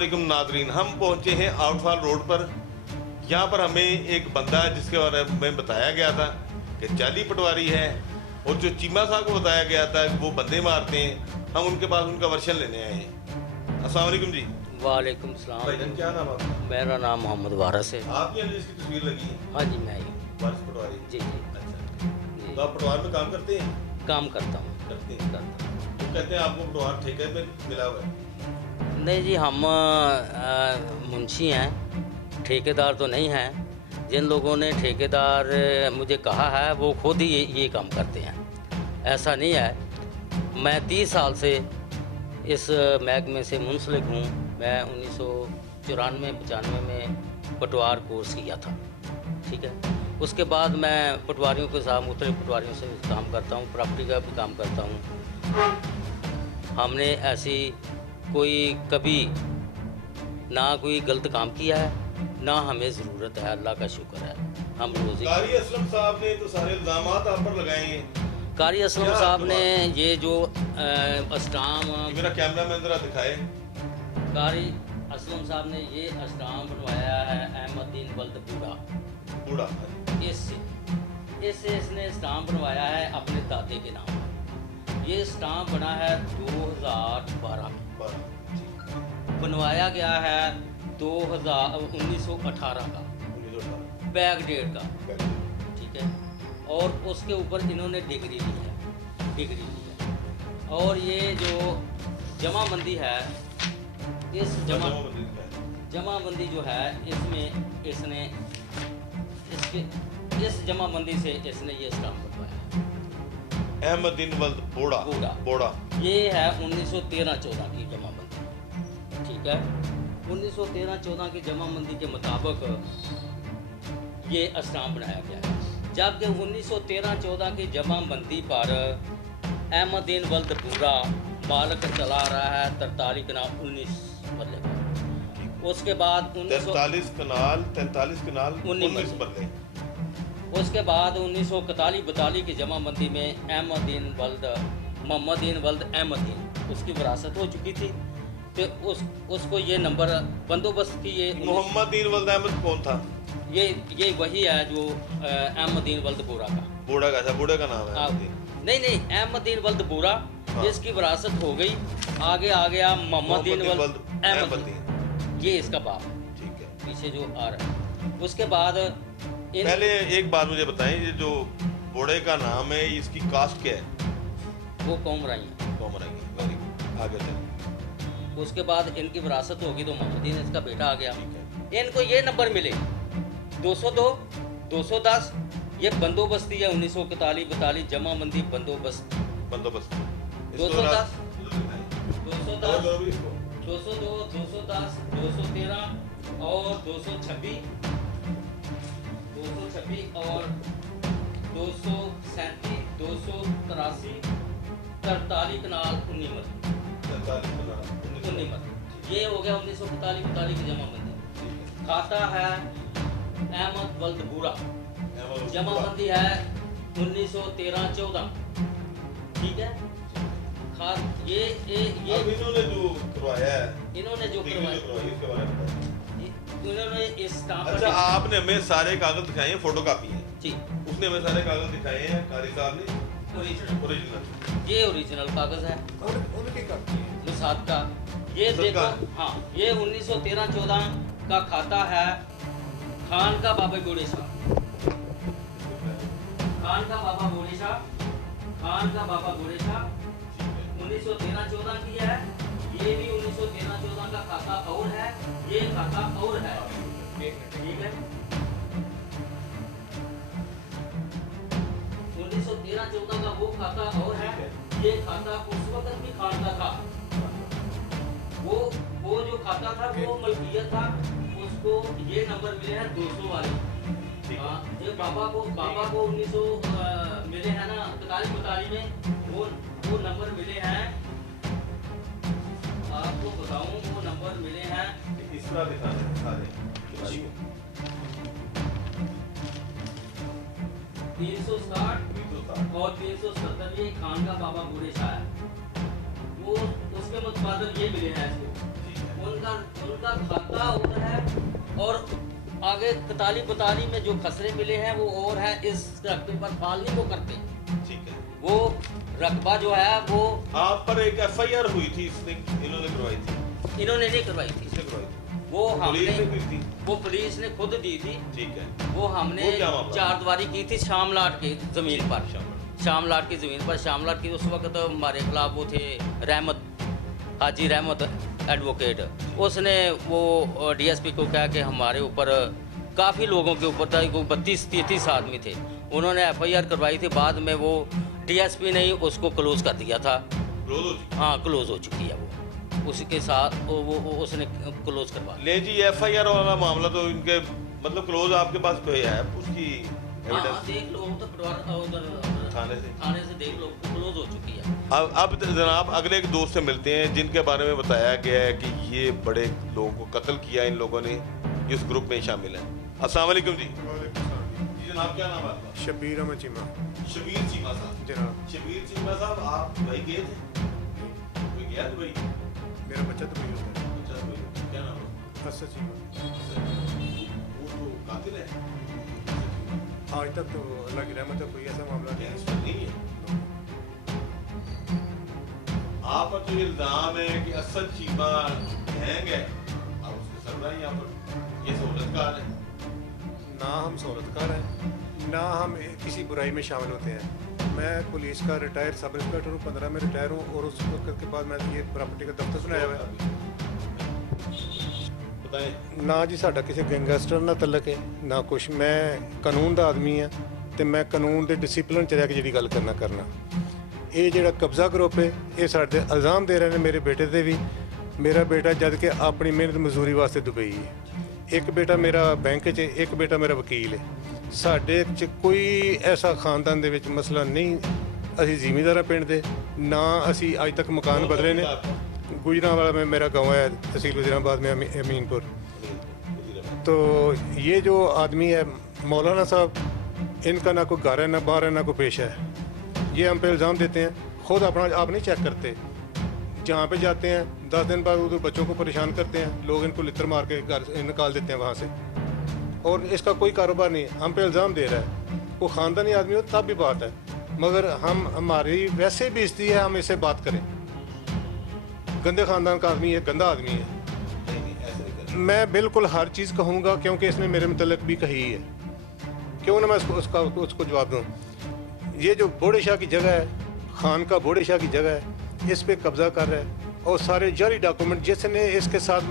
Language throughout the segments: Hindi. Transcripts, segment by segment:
अस्सलामुअलैकुम नादरीन, हम पहुंचे हैं आउटफॉल रोड पर। यहाँ पर हमें एक बंदा है जिसके बारे में बताया गया था कि जाली पटवारी है, और जो चीमा साहब को बताया गया था कि वो बंदे मारते हैं। हम उनके पास उनका वर्शन लेने आए हैं। अस्सलाम वालेकुम जी। वालेकुम सलाम। भाईजान क्या नाम आपका? मेरा नाम मोहम्मद वारस है। आपकी अंदर इसकी तस्वीर लगी है? हाँ जी, मैं ही। वारिस पटवारी जी जी अच्छा, जी। तो आप पटवार में काम करते हैं? काम करता हूँ। करते हैं। तो कहते हैं आपको पटवार ठेके पे मिला हुआ है? नहीं जी, हम मुंशी हैं, ठेकेदार तो नहीं हैं। जिन लोगों ने ठेकेदार मुझे कहा है वो खुद ही ये काम करते हैं, ऐसा नहीं है। मैं 30 साल से इस महकमे से मुंसलिक हूँ। मैं 1994-95 में पटवार कोर्स किया था, ठीक है। उसके बाद मैं पटवारियों के साथ मुख्तलिफ पटवारियों से काम करता हूँ, प्रॉपर्टी का भी काम करता हूँ। हमने ऐसी कोई कभी ना कोई गलत काम किया है, ना हमें ज़रूरत है। अल्लाह का शुक्र है, हम रोज़ी। कारी असलम साहब ने तो सारे इल्ज़ाम आप पर लगाए हैं। कारी असलम साहब ने ये जो अस्टाम, मेरा कैमरा मैन जरा दिखाए। कारी असलम साहब ने ये अस्टाम बनवाया है अहमदीन वल्द बूढ़ा। इससे इसने स्टाम्प बनवाया है अपने दादे के नाम पर। ये स्टाम्प बना है 2012 में, बनवाया गया है 1918 का, बैक डेट का, ठीक है। और उसके ऊपर इन्होंने डिग्री ली है। और ये जो जमाबंदी है, इस जमाबंदी जो है, इसमें इसने इस जमाबंदी से इसने ये स्टाम्प बनवाया है। अहमदीन वल्द बोड़ा। ये है 1913-14 की जमाबंदी, ठीक है। 1913-14 की जमाबंदी के मुताबिक ये स्टाम्प बनाया गया है। जबकि 1913-14 की जमाबंदी पर अहमदीन वल्द बूढ़ा मालिक चला रहा है 43 कनाल 19 मरले पर। उसके बाद 43 कनाल 19 मरले। उसके बाद 1941-42 की जमाबंदी में अहमदीन वल्द अहमदीन उसकी विरासत हो चुकी थी। तो उसको ये नंबर बंदोबस्त की। ये मोहम्मदीन वल्द अहमद कौन था? ये वही है जो अहमदीन वल्द बूढ़ा का। बूढ़े का नाम है? नहीं, अहमदीन वल्द बूढ़ा। हाँ। इसकी विरासत हो गई, आगे आ गया मोहम्मदीन वल्द अहमदीन, ये इसका बाप, ठीक है, पीछे जो आ रहा है। उसके बाद पहले एक बात मुझे बताएं, ये जो बूढ़े का नाम है इसकी कास्ट क्या है? वो कौमराई है। आगे चलें। उसके बाद इनकी विरासत होगी तो मोहम्मदीन इसका बेटा आ गया। इनको ये नंबर मिले 202, 210। ये बंदोबस्ती है 1941-42 जमाबंदी बंदोबस्त 210, 210, 202, 210, 213 और 226 और 237, 283, 43 कनाल 19 मत। ये हो गया 1941-42 की जमाबंदी। खाता है अहमद वल्द बूढ़ा। जमाबंदी है 1913-14, ठीक है। ये इन्होंने जो करवाया है, इन्होंने इस स्टाम्प। अच्छा, आपने हमें सारे कागज दिखाए हैं, फोटो कापी है जी। उसने हमें सारे कागज दिखाए हैं कारी साहब ने। ओरिजिनल ये ओरिजिनल कागज है मुसाद का। ये देखो, हाँ, ये 1913-14 का खाता है खान का बाबा बूढ़े शाह। खान का बाबा बूढ़े शाह 1913-14 की है। ये भी 1913-14 का खाता और है, ये खाता और है, ठीक है। 1913-14 का वो खाता और है, ये खाता उस वक्त भी खान का था। वो जो खाता था वो मलकियत था, उसको ये नंबर मिले हैं 200 वाले। ये बाबा को 1900 मिले हैं ना 41-42 में, वो नंबर मिले हैं। आपको बताऊं वो नंबर मिले हैं इस तरह दिखा दे 360 और 370। ये खान का बाबा बूढ़े शाह है। वो उसके मुताबिक ये मिले हैं इसको। उनका खाता और है, और आगे कताली बताली में जो खसरे मिले हैं वो और है, इस रकबे पर फाल नहीं वो करते। ठीक है। वो रकबा जो है वो आप पर एक FIR हुई थी, इसने इन्होंने करवाई थी? इन्होंने नहीं करवाई थी, किसने करवाई थी? वो पुलिस हमने, ने की थी? वो पुलिस ने खुद दी थी। ठीक है। वो हमने वो क्या मामला? चारदीवारी की थी शामलाट की ज़मीन पर, शामलाट की ज़मीन पर। शामलाट की उस वक्त हमारे खिलाफ वो थे रहमत, हाजी रहमत एडवोकेट। उसने वो DSP को कहा कि हमारे ऊपर काफ़ी लोगों के ऊपर था, 32-33 आदमी थे, उन्होंने FIR करवाई थी। बाद में वो DSP ने ही उसको क्लोज़ कर दिया था। क्लोज हो चुकी? हाँ, क्लोज़ हो चुकी है वो, उसके साथ वो उसने क्लोज़ करवा दिया। ले जी, FIR वाला मामला तो इनके मतलब क्लोज आपके पास तो है उसकी हाँ, एविडेंस देख लो तो उधर थाने से देख लो, क्लोज़ हो चुकी है। अब जनाब अगले एक दोस्त से मिलते हैं जिनके बारे में बताया गया है कि ये बड़े लोगों को कत्ल किया इन लोगों ने, इस ग्रुप में शामिल हैं। अस्सलाम वालेकुम जी। जी जनाब, क्या नाम है आपका? शबीर अहमद चीमा। शबीर चीमा साहब। जनाब, शबीर चीमा साहब, आप दुबई गए थे? कोई गया दुबई? मेरा बच्चा तो नहीं होता है। अच्छा, दुबई। क्या नाम है? असद चीमा। वो तो कातिल है, आज तक तो अल्लाह की रहमत है कोई ऐसा मामला नहीं गैंगस्टर नहीं है। आप पर जो इल्जाम है कि असद चीमा गैंग है, आप उसके सरबराह हैं यहाँ पर, ये सहूलतकार है। ना हम सहूलतकार हैं, ना हम किसी बुराई में शामिल होते हैं। मैं पुलिस का रिटायर्ड सब इंस्पेक्टर हूँ, 15 में रिटायर हूँ, और उस वक्त के बाद मैंने ये प्रॉपर्टी का दफ्तर बनाया हुआ है। बताएं। ना जी साडा किसी गैंगस्टर ਨਾਲ ਤਲਕ है ना कुछ। मैं कानून ਦਾ आदमी हाँ, तो मैं कानून के डिसिपलिन च रह के जी गल करना। ये ਜਿਹੜਾ कब्जा ग्रुप है ये साडे इल्ज़ाम दे रहे हैं मेरे बेटे से भी। मेरा बेटा जद के अपनी मेहनत मजदूरी वास्ते दुबई है। एक बेटा मेरा बैंक च, एक बेटा मेरा वकील है। साडे च कोई ऐसा खानदान दे विच मसला नहीं। असी ਜ਼ਿਮੀਂਦਾਰ पिंड दे, ना असी अज तक मकान बदले ने। गुजरांवाला में मेरा गाँव है, तहसील वज़ीराबाद में अमीनपुर। तो ये जो आदमी है मौलाना साहब, इनका ना कोई घर है, ना बाहर है, ना कोई पेशा है। ये हम पे इल्ज़ाम देते हैं, खुद अपना आप नहीं चेक करते। जहाँ पे जाते हैं 10 दिन बाद उधर बच्चों को परेशान करते हैं, लोग इनको लित्र मार के घर निकाल देते हैं वहाँ से, और इसका कोई कारोबार नहीं है। हम पे इल्ज़ाम दे रहा है। वो ख़ानदानी आदमी हो तब भी बात है, मगर हमारी वैसे भी बेइज्जती है हम इससे बात करें। गंदे ख़ानदान का आदमी है, गंदा आदमी है। मैं बिल्कुल हर चीज़ कहूँगा, क्योंकि इसने मेरे मुतल्लिक़ भी कही है। क्यों ना मैं उसको जवाब दूँ। ये जो बोड़े शाह की जगह है, खान का बोड़े शाह की जगह है, इस पे कब्ज़ा कर रहा है, और सारे जाली डॉक्यूमेंट जिसने इसके साथ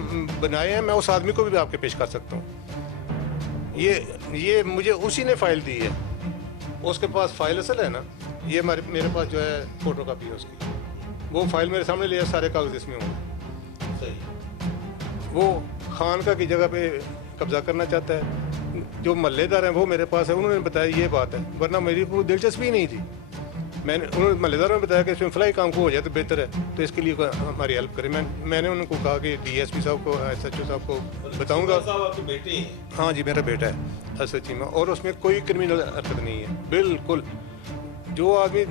बनाए हैं, मैं उस आदमी को भी आपके पेश कर सकता हूँ। ये मुझे उसी ने फ़ाइल दी है। उसके पास फ़ाइल असल है ना, ये मेरे पास जो है फ़ोटो कापी है उसकी। वो फ़ाइल मेरे सामने लिया, सारे कागज़ इसमें होंगे। सही। वो खान का की जगह पे कब्ज़ा करना चाहता है। जो महल्लेदार हैं वो मेरे पास है, उन्होंने बताया ये बात है, वरना मेरी कोई दिलचस्पी नहीं थी। उन्होंने महल्लेदारों ने बताया कि इसमें फलाई काम को हो जाए तो बेहतर है, तो इसके लिए हमारी हेल्प करें। मैंने उनको कहा कि DSP साहब को, SHO साहब को बताऊंगा। आपके बेटे हैं? हाँ जी, मेरा बेटा है असद चीमा, और उसमें कोई क्रिमिनल हरकत नहीं है बिल्कुल। जो आदमी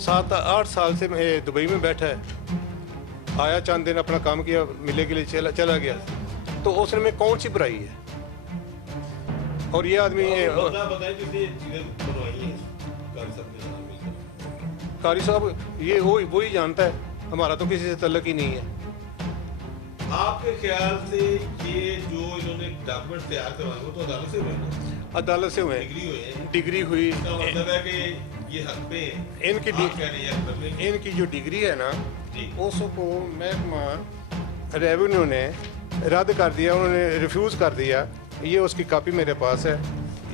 7-8 साल से दुबई में बैठा है, आया चंद दिन अपना काम किया, मिले के लिए चला गया, तो उसने में कौन सी बुराई है। और ये आदमी कारी साहब ये वही जानता है, हमारा तो किसी से तल्लक ही नहीं है। आपके ख्याल से ये जो इन्होंने डॉक्यूमेंट तैयार करवाए वो तो अदालत से हुए ना? अदालत से हुए, डिग्री हुई। इसका मतलब है कि ये हक पे हैं। इनकी आप कह रहे हैं हक पे हैं। इनकी जो डिग्री है ना, जी। उसको महकमा रेवेन्यू ने रद्द कर दिया, उन्होंने रिफ्यूज़ कर दिया। ये उसकी कापी मेरे पास है,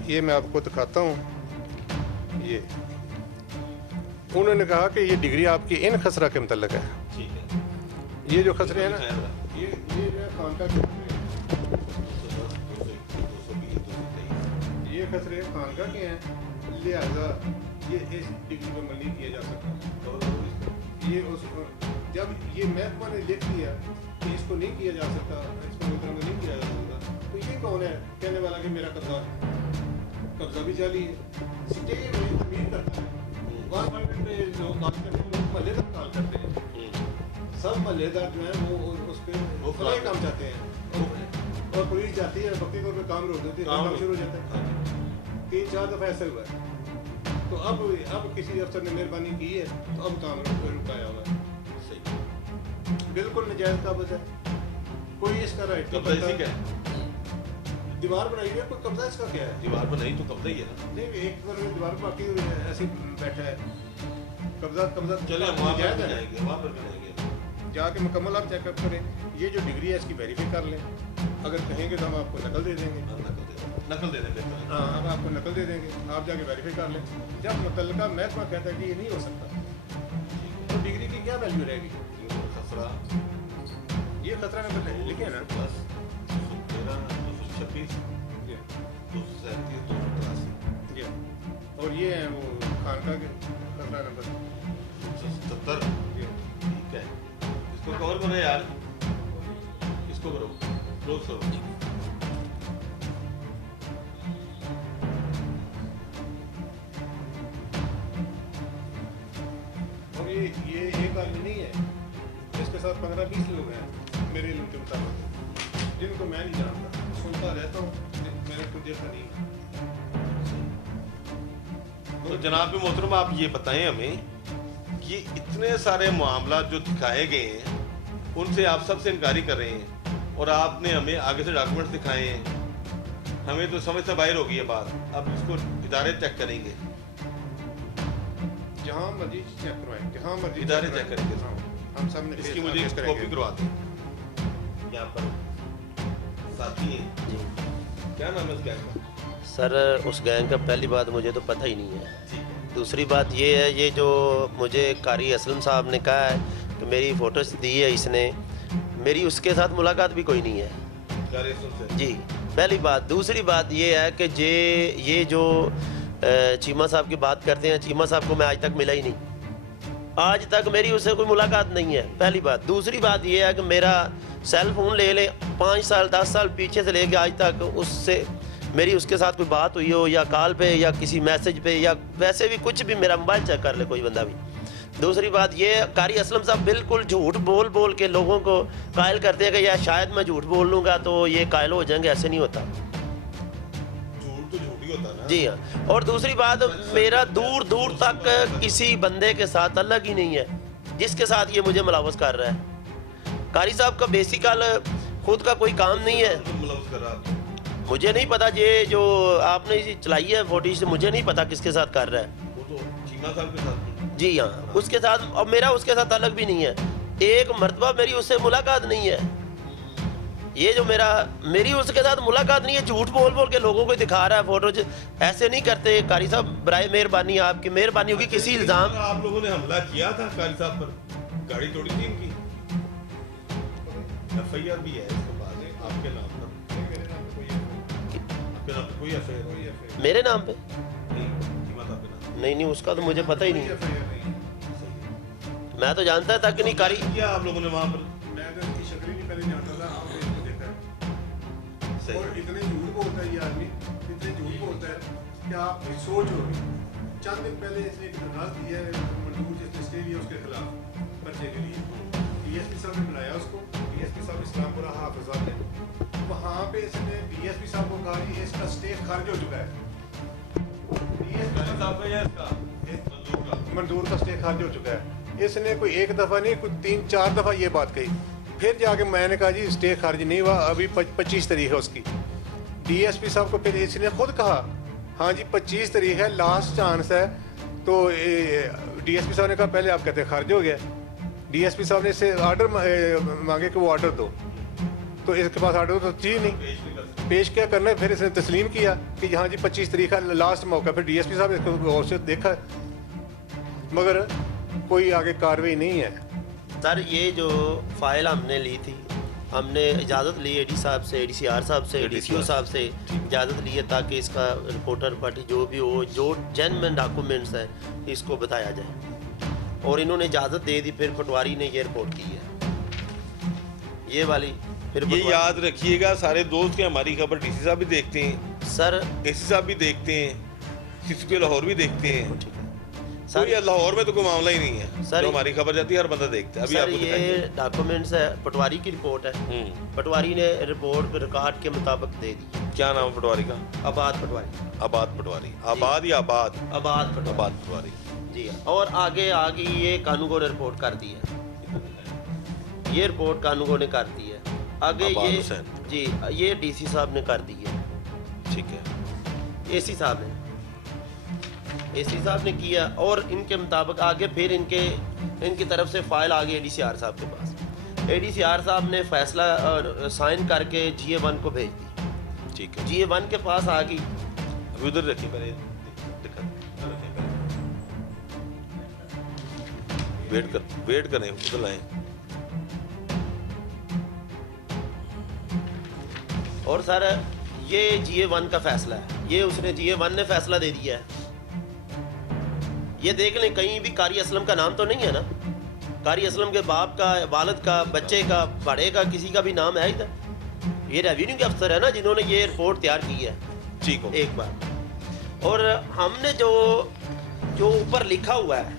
ये मैं आपको दिखाता हूँ। ये उन्होंने कहा कि ये डिग्री आपकी इन खसरा के मुतल्लिक है। ठीक है। ये जो खसरे हैं ना, ये खान का ये खसरे खान का के हैं, लिहाजा ये इस डिग्री पर अमल नहीं किया जा सकता। ये उस जब ये महकमा ने लिख दिया कि इसको नहीं किया जा सकता, इसको मुतरम नहीं किया जा सकता, तो ये कौन है कहने वाला कि मेरा कब्जा भी जाली है। स्टे में जमीन करता है, गवर्नमेंट में लोग काम करते हैं, लोग पहले तक काम करते हैं। सब महल्लेदार जो है वो उस पर वो फला काम चाहते हैं और पुलिस जाती है वक्ती तौर पर काम रोक देती है, काम शुरू हो जाता है। 3-4 दफ़ा ऐसा हुआ है। तो अब किसी अफसर ने मेहरबानी की है तो अब काम रुकाया हुआ है। सही। बिल्कुल नजायज कब्जा है, कोई इसका राइट कब्जा इसी का है। दीवार बनाई हुई है, कोई कब्जा इसका क्या है? दीवार पर नहीं तो कब्जा ही है ना। नहीं, एक बार दीवार पर बाकी ऐसे बैठा है, कब्जा चले वहाँ पर जायज़ भी है। जाएंगे, वहाँ पर भी जाएंगे। जाके मुकम्मल आप चेकअप करें, ये जो डिग्री है इसकी वेरीफाई कर लें, अगर कहेंगे तो हम आपको नकल दे देंगे। नकल दे देंगे। हाँ, हम आपको नकल दे देंगे, आप जाके वेरीफाई कर लें। जब मुतल्लिका महकमा कहता है कि ये नहीं हो सकता, तो डिग्री की क्या वैल्यू रहेगी? खसरा ये खतरा नंबर लिखे है ना, बस 213, 236, 237, ये और ये है वो खानका के खतरा नंबर 277। ठीक है, इसको कवर करो यार, इसको करो, क्लोज करो। और ये एक आदमी नहीं है, इसके साथ 15-20 लोग हैं मेरे इल्म के मुताबिक, जिनको मैं नहीं जानता, सुनता रहता हूँ, मैंने कुछ देखा नहीं। तो जनाब मोहतरम, आप ये बताएं हमें कि इतने सारे मामला जो दिखाए गए हैं उनसे आप सबसे इनकारी कर रहे हैं और आपने हमें आगे से डॉक्यूमेंट्स दिखाए हैं, हमें तो समझ से बाहर हो गई है बात। अब इसको इदारे चेक करेंगे, जहाँ मर्जी चेक करवाएं, जहाँ मर्जी इदारे चेक करेंगे। हाँ, हम सब ने इसकी मुझे कॉपी करवा दें। यहाँ पर साथी हैं, जी क्या नाम है उस गैंग का? सर, उस गैंग का पहली बात मुझे तो पता ही नहीं है। ठीक है। दूसरी बात ये है, ये जो मुझे कारी असलम साहब ने कहा है कि मेरी फ़ोटोज़ दी है इसने, मेरी उसके साथ मुलाकात भी कोई नहीं है कारी असलम से? जी, पहली बात। दूसरी बात ये है कि ये जो चीमा साहब की बात करते हैं, चीमा साहब को मैं आज तक मिला ही नहीं, आज तक मेरी उससे कोई मुलाकात नहीं है, पहली बात। दूसरी बात ये है कि मेरा सेल फ़ोन ले लें, 5 साल 10 साल पीछे से लेके आज तक उससे मेरी उसके साथ कोई बात हुई हो, या कॉल पे या किसी मैसेज पे, या वैसे भी कुछ भी, मेरा मोबाइल चेक कर ले कोई बंदा भी। दूसरी बात ये, कारी असलम साहब बिल्कुल झूठ बोल बोल के लोगों को कायल करते हैं कि यार शायद मैं झूठ बोल लूँगा तो ये कायल हो जाएंगे, ऐसे नहीं होता। झूठ तो झूठ ही होता ना। जी हाँ। और दूसरी बात, मेरा दूर दूर तक किसी बंदे के साथ अलग ही नहीं है जिसके साथ ये मुझे मुलावस कर रहा है। कारी साहब का बेसिकल खुद का कोई काम नहीं है, मुलव्वस कर रहा है। मुझे नहीं पता ये जो आपने इसे चलाई है फोटो, से मुझे नहीं पता किसके साथ कर रहा है। वो तो चीमा साहब के साथ। जी हाँ, उसके साथ, और मेरा उसके साथ अलग भी नहीं है, एक मर्तबा मेरी उससे मुलाकात नहीं है। ये जो मेरी उसके साथ मुलाकात नहीं है, झूठ बोल बोल के लोगों को दिखा रहा है फोटो। ऐसे नहीं करते कारी साहब, बराए मेहरबानी, आपकी मेहरबानी होगी। किसी इल्ज़ाम, आप लोगों ने हमला किया था कारी साहब पर, गाड़ी तोड़ी थी इनकी, एफआईआर भी है इसके पास आपके नाम पर। आपके नाम पर कोई एफआईआर? मेरे नाम पे नहीं, चीमा साहब के नाम नहीं, उसका तो मुझे पता ही नहीं। मैं तो जानता था कि नहीं कारी। किया आप लोगों ने वहाँ पर? मैं तो इसकी शक्ल ही नहीं पहले जानता था, आपने इसको देखा है। सही। और इतने झूठ बोलता है ये आदमी, इतने झूठ बोलता है कि आपकी सोच होगी। चंद दिन पहले इसने एक दरखास्त दी है मंजूर जिसने स्टे दिया उसके खिलाफ पर्चे के लिए, डीएसपी साहब ने बुलाया उसको, डीएसपी साहब इस्लामपुरा हाफिज़ ने, वहाँ पे इसने डीएसपी साहब को कहा कि इसका स्टे खारिज हो चुका है। डीएसपी साहब का या इसका मंजूर का स्टे खारिज हो चुका है। इसने कोई एक दफ़ा नहीं, कोई 3-4 दफ़ा ये बात कही। फिर जाके मैंने कहा जी स्टे खारिज नहीं हुआ, अभी 25 तारीख है उसकी। डीएसपी साहब को फिर इसने खुद कहा हाँ जी 25 तारीख है, लास्ट चांस है। तो डीएसपी साहब ने कहा पहले आप कहते खारिज हो गया। डीएसपी साहब ने इससे ऑर्डर मांगे कि वो ऑर्डर दो, तो इसके पास ऑर्डर तो चीज़ नहीं, पेश क्या करना है। फिर इसने तस्लीम किया कि हाँ जी 25 तारीख है लास्ट मौका। फिर डीएसपी साहब इसको गौर से देखा, मगर कोई आगे कार्रवाई नहीं है। सर, ये जो फाइल हमने ली थी, हमने इजाज़त ली एडी साहब से, एडीसीआर साहब से, डीसीओ साहब से इजाज़त ली है ताकि इसका रिपोर्टर पार्टी जो भी हो, जो जेन्युइन डॉक्यूमेंट्स हैं इसको बताया जाए। और इन्होंने इजाज़त दे दी, फिर पटवारी ने ये रिपोर्ट की है, ये वाली। फिर ये याद रखिएगा सारे दोस्त के, हमारी खबर डीसी साहब भी देखते हैं, सर एसी साहब भी देखते हैं, सीसीपी लाहौर भी देखते हैं। ठीक है कोई लाहौर में तो कोई मामला ही नहीं है सर, जो हमारी खबर जाती है हर बंदा देखता है। अभी सर आपको ये दिखाएंगे। डॉक्यूमेंट्स है, पटवारी की रिपोर्ट है, पटवारी ने रिपोर्ट रिकॉर्ड के मुताबिक दे दी। क्या नाम है पटवारी का? आबाद पटवारी, आबाद पटवारी। आबाद या आबाद? आबाद पटवारी आबाद पटवारी। जी हाँ। और आगे आगे ये कानूगो ने रिपोर्ट कर दी है, ये रिपोर्ट कानूगो ने कर दी है। आगे आबाद ये हुसैन। जी ये डीसी साहब ने कर दी है, ठीक है। एसी साहब ने किया। और इनके मुताबिक आगे फिर इनकी तरफ से फाइल आ गई एडीसीआर साहब के पास। एडीसीआर साहब ने फैसला साइन करके GA1 को भेज दी। ठीक है। GA1 के पास आ गई। अभी उधर रखिए पहले, वेट करें उधर लाएं। और सर ये GA1 का फैसला है, ये उसने GA1 ने फैसला दे दिया है। ये देख लें कहीं भी कारी असलम का नाम तो नहीं है ना, कारी असलम के बाप का, वालिद का, बच्चे का, बड़े का, किसी का भी नाम है इधर। ये रेवेन्यू के अफसर है ना जिन्होंने ये रिपोर्ट तैयार की है। ठीक हो। एक बार और हमने जो ऊपर लिखा हुआ है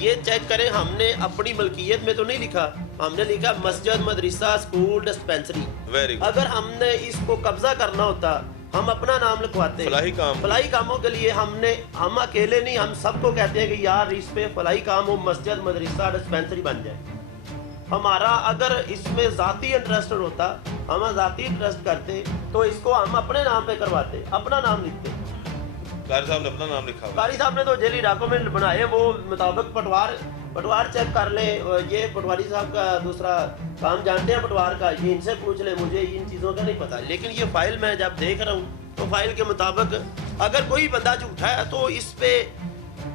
ये चेक करें, हमने अपनी मलकियत में तो नहीं लिखा, हमने लिखा मस्जिद, मदरसा, स्कूल, डिस्पेंसरी। Very good. अगर हमने इसको कब्जा करना होता हम अपना नाम लिखवाते। फलाही कामों के लिए हम अकेले नहीं, हम सबको कहते हैं कि यार इस पे फलाही काम हो, मस्जिद, मदरसा, डिस्पेंसरी बन जाए। हमारा अगर इसमें जाती इंटरेस्ट होता, हम जाती इंटरेस्ट करते तो इसको हम अपने नाम पे करवाते, अपना नाम लिखते। कारी साहब ने अपना नाम लिखा हुआ है। कारी साहब ने तो जेली डॉक्यूमेंट बनाए, वो मुताबिक पटवार चेक कर ले। ये पटवारी साहब का दूसरा काम जानते हैं पटवार का, ये इनसे पूछ ले, मुझे इन चीज़ों का नहीं पता। लेकिन ये फाइल मैं जब देख रहा हूँ तो फाइल के मुताबिक अगर कोई बंदा झूठा है तो इस पे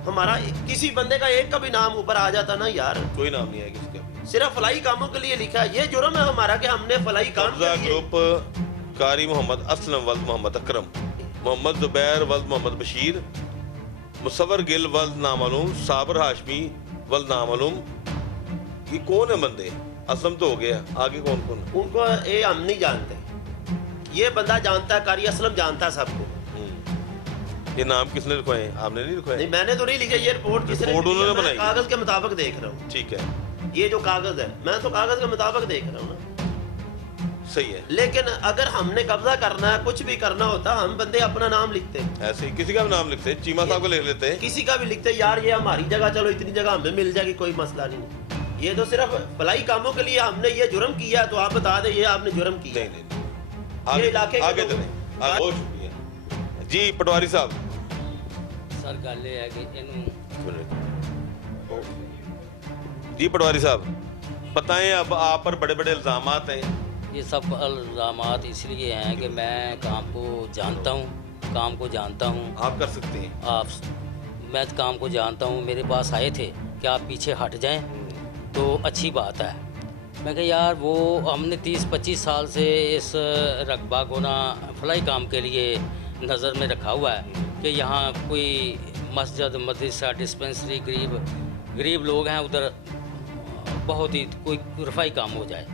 हमारा किसी बंदे का एक का भी नाम ऊपर आ जाता ना यार। कोई नाम नहीं है किसी का। सिर्फ फलाई कामों के लिए लिखा है, ये जुर्म है हमारा कि हमने फलाई काम कब्जा के लिए। ग्रुप कारी मोहम्मद असलम वल्द मोहम्मद अकरम, मोहम्मद जुबैर वल्द मोहम्मद बशीर, मुसवर गिल वल्द नामालूम, साबर हाशमी वल्द नामालूम। ये कौन है बंदे? असलम तो हो गया, आगे कौन कौन है? उनको ये हम नहीं जानते, ये बंदा जानता है, कारी असलम जानता है सबको। ये नाम किसने लिखवाए? आपने नहीं लिखवाए? नहीं मैंने तो नहीं लिखा, ये रिपोर्ट किसने रिपोर्ट लिखी है? उन्होंने मैं बनाई। कागज के मुताबिक देख रहा हूँ। ठीक है, ये जो कागज है मैं तो कागज के मुताबिक देख रहा हूँ ना। सही है। लेकिन अगर हमने कब्जा करना है, कुछ भी करना होता, हम बंदे अपना नाम लिखते, ऐसे ही किसी का भी नाम लिखते, चीमा साहब को लिख लेते हैं। किसी का भी लिखते, यार ये हमारी जगह, चलो इतनी जगह हमें मिल जाएगी, कोई मसला नहीं। ये तो सिर्फ भलाई कामों के लिए हमने ये जुर्म किया, तो आप बता दें ये आपने जुर्म किया। नहीं नहीं, आगे इलाके के आगे लोग- चलें। बहुत शुक्रिया जी पटवारी साहब। सर गल ये है कि जी पटवारी साहब बताएं, अब आप पर बड़े बड़े इल्ज़ामात हैं। ये सब इल्ज़ामात इसलिए हैं कि मैं काम को जानता हूँ, आप कर सकते हैं। मैं काम को जानता हूँ। मेरे पास आए थे कि आप पीछे हट जाएं तो अच्छी बात है। मैं कहा यार वो हमने 30-25 साल से इस रकबा को ना फलाई काम के लिए नज़र में रखा हुआ है कि यहाँ कोई मस्जिद, मदरसा, डिस्पेंसरी, गरीब लोग हैं उधर, बहुत ही कोई रफाई काम हो जाए।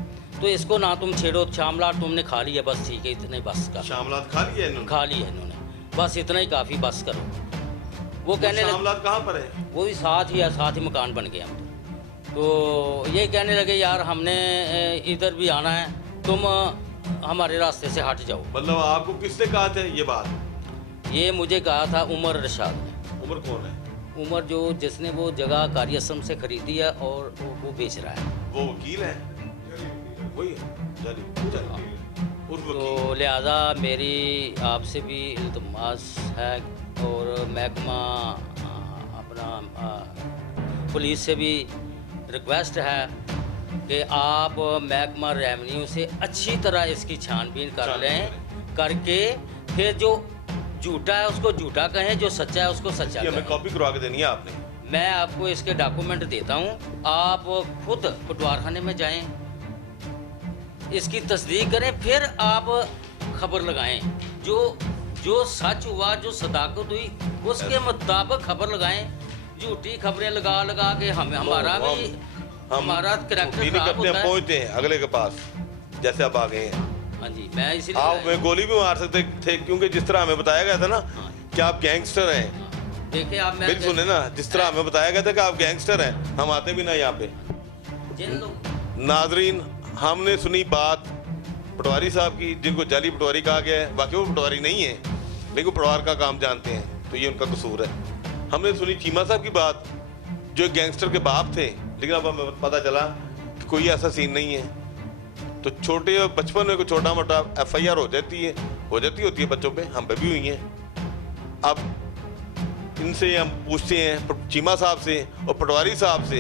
तो इसको ना तुम छेड़ो, शामला तुमने खा लिया, बस ठीक है, इतने बस का शामलात खा लिया इन्होंने? खा लिया इन्होंने, बस इतना ही काफ़ी, बस करो। वो कहने लगे, शामलात कहाँ पर है? वो भी साथ ही मकान बन गए हम। तो ये कहने लगे यार हमने इधर भी आना है, तुम हमारे रास्ते से हट जाओ। मतलब आपको किसने कहा था ये बात? ये मुझे कहा था उमर रशाद ने। उमर कौन है? उमर जो जिसने वो जगह कारी असम से खरीदी है और वो बेच रहा है। वो वकील है? वही है, उर्फ तो वकील। लिहाजा मेरी आपसे भी इल्तमास है और महकमा अपना पुलिस से भी रिक्वेस्ट है कि आप महकमा रेवेन्यू से अच्छी तरह इसकी छानबीन कर लें, करके फिर जो झूठा है उसको झूठा कहें, जो सच्चा है उसको सच्चा हमें कहें। कॉपी करवा के देनी है आपने। मैं आपको इसके डॉक्यूमेंट देता हूँ, आप खुद पटवारखाने में जाएं, इसकी तस्दीक करें, फिर आप खबर लगाएं। जो सच हुआ, जो सदाकत हुई, उसके मुताबिक खबर लगाएं। झूठी खबरें लगा के हमारा करैक्टर खराब होता है। पहुंचते हैं अगले के पास, जैसे आप आ गए हैं। हाँ जी, मैं इसीलिए आप हमें गोली भी मार सकते थे, क्योंकि जिस तरह हमें बताया गया था ना कि आप गैंगस्टर हैं, देखिए आप, मैं मेरी सुने ना, जिस तरह हमें बताया गया था कि आप गैंगस्टर हैं, हम आते भी ना यहाँ पे। जिन लोग नाजरीन, हमने सुनी बात पटवारी साहब की, जिनको जाली पटवारी कहा गया है। वाकई वो पटवारी नहीं है, लेकिन वो पटवार का काम जानते हैं, तो ये उनका कसूर है। हमने सुनी चीमा साहब की बात, जो एक गैंगस्टर के बाप थे, लेकिन अब हमें पता चला कि कोई ऐसा सीन नहीं है। तो छोटे बचपन में कोई छोटा मोटा FIR हो जाती होती है बच्चों पे, हम पे भी हुई हैं। अब इनसे हम पूछते हैं, चीमा साहब से और पटवारी साहब से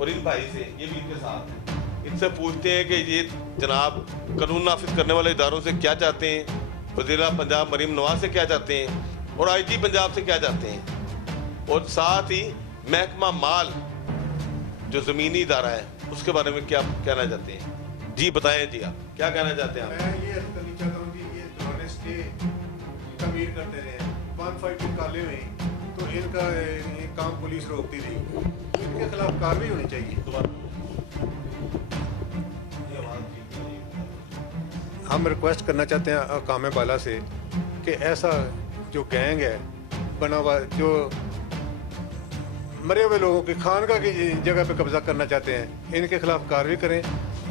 और इन भाई से, ये भी इनके साथ हैं, इनसे पूछते हैं कि ये जनाब कानून नाफिज करने वाले इदारों से क्या चाहते हैं, वज़ीर पंजाब मरीम नवाज से क्या चाहते हैं और IG पंजाब से क्या चाहते हैं, और साथ ही महकमा माल जो ज़मीनी इदारा है उसके बारे में क्या कहना चाहते हैं। जी बताएं जी, आप क्या कहना चाहते हैं आप? मैं ये अर्ज करनी चाहता हूँ कि ये दौरान स्टे तमीर करते रहे, 1-5 दिन काले हुए, तो इनका ये काम पुलिस रोकती रही, इनके खिलाफ कार्रवाई होनी चाहिए। हम रिक्वेस्ट करना चाहते हैं कामे बाला से कि ऐसा जो गैंग है बना हुआ, जो मरे हुए लोगों की खानका की जगह पे कब्जा करना चाहते हैं, इनके खिलाफ कार्रवाई करें।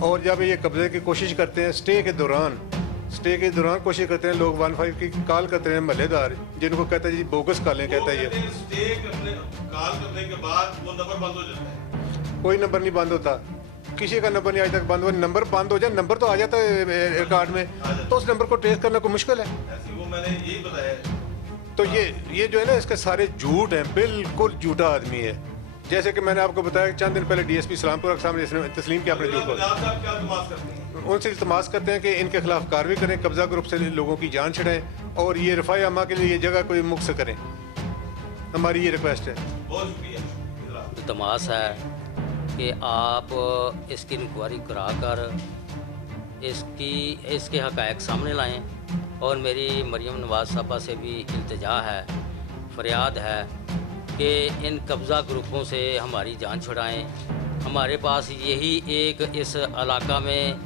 और जब ये कब्जे की कोशिश करते हैं, स्टे के दौरान कोशिश करते हैं, लोग 1-5 की कॉल करते हैं, महल्लेदार जिनको कहते हैं जी बोगस कॉलें कहता है, ये स्टे कॉल करने के बाद वो नंबर बंद हो जाता है। कोई नंबर नहीं बंद होता, किसी का नंबर नहीं आज तक बंद हुआ। नंबर बंद हो जाए, नंबर तो आ जाता है रिकॉर्ड में, तो उस नंबर को ट्रेस करना कोई मुश्किल है। ऐसे वो मैंने यही बताया। तो ये जो है ना, इसके सारे झूठ हैं, बिल्कुल झूठा आदमी है। जैसे कि मैंने आपको बताया चंद दिन पहले DSP सलामपुर के सामने इसने तस्लीम किया अपने झूठ को। उनसे इल्तमास करते हैं कि इनके खिलाफ कार्रवाई करें, कब्जा ग्रुप से लोगों की जान छुड़ाएं और ये रफ़ाए अमा के लिए ये जगह कोई मुक्त करें। हमारी ये रिक्वेस्ट है। बहुत शुक्रिया। इल्तमास है कि आप इसकी इंक्वायरी कराकर इसके हक़ाइक़ सामने लाएं, और मेरी मरियम नवाज साहबा से भी इल्तिजा है, फरियाद है कि इन कब्ज़ा ग्रुपों से हमारी जान छुड़ाएं। हमारे पास यही एक इस इलाका में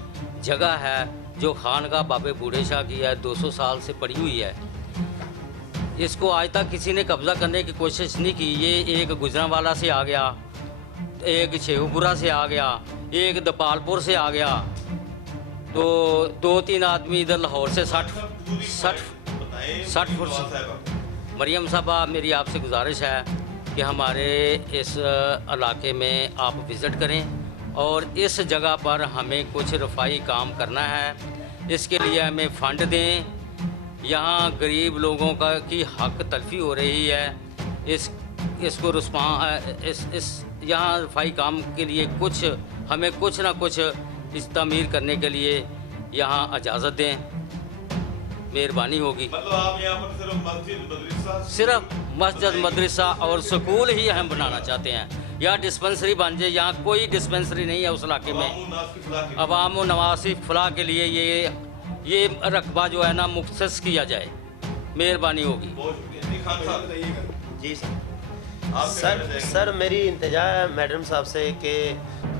जगह है जो खानका बाबे बूढ़े शाह की है, 200 साल से पड़ी हुई है। इसको आज तक किसी ने कब्ज़ा करने की कोशिश नहीं की। ये एक गुजरांवाला से आ गया, एक शेखुपुरा से आ गया, एक दपालपुर से आ गया, तो 2-3 आदमी इधर लाहौर से 60 फुट। मरियम साहबा, मेरी आपसे गुजारिश है कि हमारे इस इलाके में आप विज़िट करें और इस जगह पर हमें कुछ रफाई काम करना है। इसके लिए हमें फ़ंड दें। यहाँ गरीब लोगों का की हक तलफी हो रही है। इसको यहाँ रफाई काम के लिए हमें कुछ ना कुछ इस तमीर करने के लिए यहाँ इजाज़त दें, मेहरबानी होगी। मतलब आप यहाँ पर सिर्फ मस्जिद मदरसा और स्कूल ही हम बनाना चाहते हैं, या डिस्पेंसरी बन जाए। यहाँ कोई डिस्पेंसरी नहीं है उस इलाके में। अवाम व नवासी फलाह के लिए ये रकबा जो है ना मुख्तस किया जाए, मेहरबानी होगी। जी सर मेरी इंतजा है मैडम साहब से कि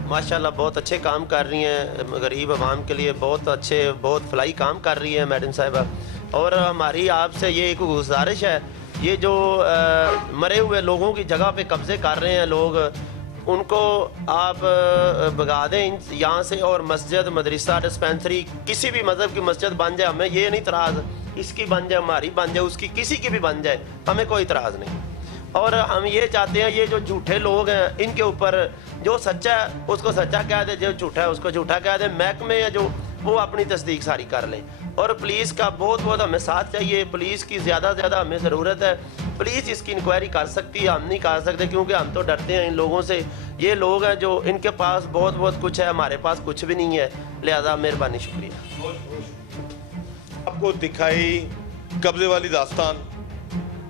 माशाल्लाह बहुत अच्छे काम कर रही हैं, गरीब आवाम के लिए बहुत फलाई काम कर रही है मैडम साहिबा। और हमारी आपसे ये एक गुजारिश है, ये जो मरे हुए लोगों की जगह पे कब्ज़े कर रहे हैं लोग, उनको आप भगा दें यहाँ से, और मस्जिद मदरसा डिस्पेंसरी किसी भी मज़हब की मस्जिद बन जाए, हमें ये नहीं इतराज़, इसकी बन जाए, हमारी बन जाए, उसकी किसी की भी बन जाए, हमें कोई इतराज़ नहीं। और हम ये चाहते हैं ये जो झूठे लोग हैं इनके ऊपर, जो सच्चा है उसको सच्चा कह दे, जो झूठा है उसको झूठा कह दे। महकमे है जो वो अपनी तस्दीक सारी कर लें, और पुलिस का बहुत हमें साथ चाहिए। पुलिस की ज़्यादा से ज़्यादा हमें ज़रूरत है। पुलिस इसकी इंक्वायरी कर सकती है, हम नहीं कर सकते, क्योंकि हम तो डरते हैं इन लोगों से। ये लोग हैं जो इनके पास बहुत कुछ है, हमारे पास कुछ भी नहीं है, लिहाजा मेहरबानी, शुक्रिया। आपको दिखाई कब्जे वाली दास्तान,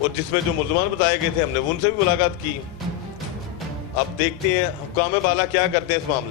और जिसमें जो मुल्ज़मान बताए गए थे हमने उनसे भी मुलाकात की। अब देखते हैं हुक्काम बाला क्या करते हैं इस मामले में।